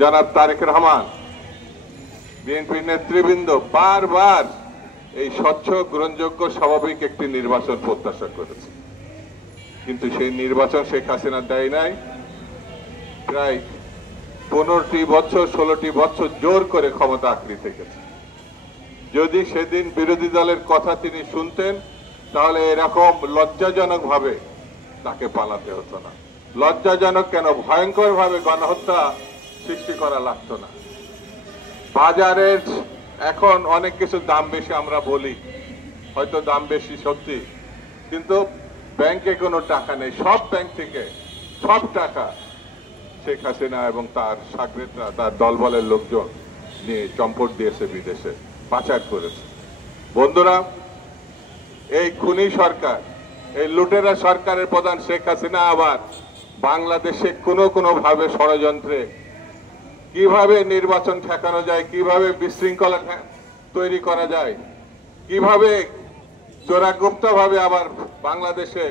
জনাব তারেক রহমান বিএনপির নেতৃবৃন্দ বারবার এই স্বচ্ছ গ্রহণযোগ্য স্বাভাবিক একটি নির্বাচন প্রত্যাশা করেছে, কিন্তু সেই নির্বাচন শেখ হাসিনা দেয় নাই। প্রায় 15টি বছর 16টি বছর জোর করে ক্ষমতা আঁকড়ে থেকেছে। যদি সেদিন বিরোধী দলের কথা তিনি শুনতেন তাহলে এরকম লজ্জাজনক ভাবে তাকে পালাতে হতো না। লজ্জাজনক কেন, ভয়ঙ্কর ভাবে গণহত্যা সৃষ্টি করা লাগতো না। বাজারের এখন অনেক কিছু দাম বেশি আমরা বলি, হয়তো দাম বেশি সত্যি, কিন্তু ব্যাংকে কোনো টাকা নেই। সব ব্যাংক থেকে সব টাকা শেখ হাসিনা এবং তার সাগরেদরা, তার দলবলের লোকজন নিয়ে চম্পট দিয়েছে, বিদেশে পাচার করেছে। বন্ধুরা, এই খুনি সরকার, এই লুটেরা সরকারের প্রধান শেখ হাসিনা আবার বাংলাদেশে কোনো ভাবে ষড়যন্ত্রে কিভাবে নির্বাচন ঠেকানো যায়, কিভাবে বিশৃঙ্খলা তৈরি করা যায়, কিভাবে চোরাগুপ্ত ভাবে আবার বাংলাদেশে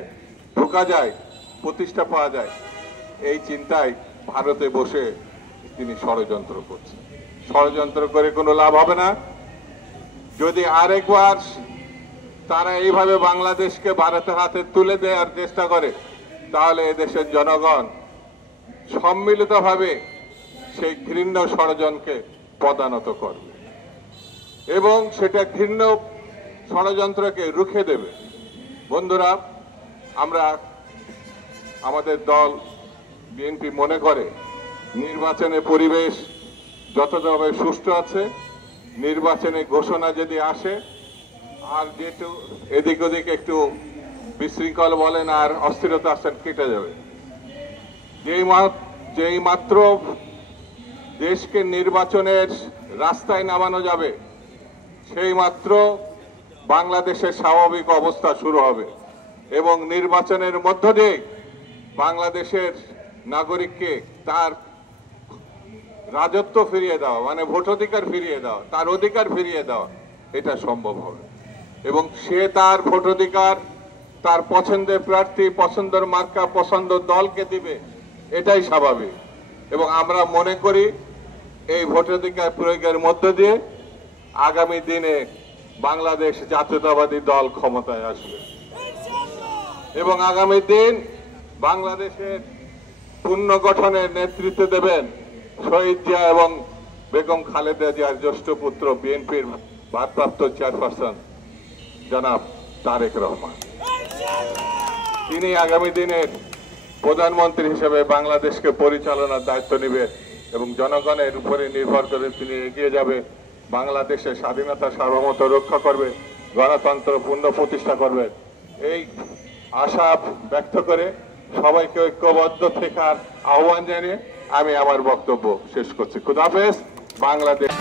ঢোকা যায়, প্রতিষ্ঠা পাওয়া যায়, এই চিন্তায় ভারতে বসে তিনি ষড়যন্ত্র করছেন। ষড়যন্ত্র করে কোনো লাভ হবে না। যদি আরেকবার তারা এইভাবে বাংলাদেশকে ভারতের হাতে তুলে দেওয়ার চেষ্টা করে তাহলে এদেশের জনগণ সম্মিলিতভাবে সেই ঘৃণ্য ষড়যন্ত্রকে পদানত করবে এবং সেটা ঘৃণ্য ষড়যন্ত্রকে রুখে দেবে। বন্ধুরা, আমরা আমাদের দল বিএনপি মনে করে নির্বাচনের পরিবেশ যতভাবে সুষ্ঠু আছে, নির্বাচনে ঘোষণা যদি আসে আর যেটু এদিক ওদিক একটু বিশৃঙ্খল বলেন আর অস্থিরতা আসেন, কেটে যাবে। যেই মাত্র দেশকে নির্বাচনের রাস্তায় নামানো যাবে সেই মাত্র বাংলাদেশের স্বাভাবিক অবস্থা শুরু হবে এবং নির্বাচনের মধ্য দিয়ে বাংলাদেশের নাগরিককে তার রাজত্ব ফিরিয়ে দেওয়া, মানে ভোটাধিকার ফিরিয়ে দেওয়া, তার অধিকার ফিরিয়ে দেওয়া, এটা সম্ভব হবে এবং সে তার ভোটাধিকার তার পছন্দের প্রার্থী, পছন্দের মার্কা, পছন্দের দলকে দিবে, এটাই স্বাভাবিক। এবং আমরা মনে করি এই ভোটাধিকার প্রয়োগের মধ্য দিয়ে আগামী দিনে বাংলাদেশ জাতীয়তাবাদী দল ক্ষমতায় আসবে এবং আগামী দিন বাংলাদেশের পুনর্গঠনের নেতৃত্ব দেবেন শহীদ জিয়া এবং বেগম খালেদা জিয়ার জ্যেষ্ঠ পুত্র বিএনপির ভারপ্রাপ্ত চেয়ারপারসন জনাব তারেক রহমান। তিনি আগামী দিনের প্রধানমন্ত্রী হিসেবে বাংলাদেশকে পরিচালনার দায়িত্ব নেবেন এবং জনগণের উপরে নির্ভর করে তিনি এগিয়ে যাবে, বাংলাদেশের স্বাধীনতা সার্বভৌমত্ব রক্ষা করবে, গণতন্ত্র পুনঃ প্রতিষ্ঠা করবে। এই আশা ব্যক্ত করে সবাইকে ঐক্যবদ্ধ থাকার আহ্বান জানিয়ে আমি আমার বক্তব্য শেষ করছি। খুদা হাফেজ। বাংলাদেশ।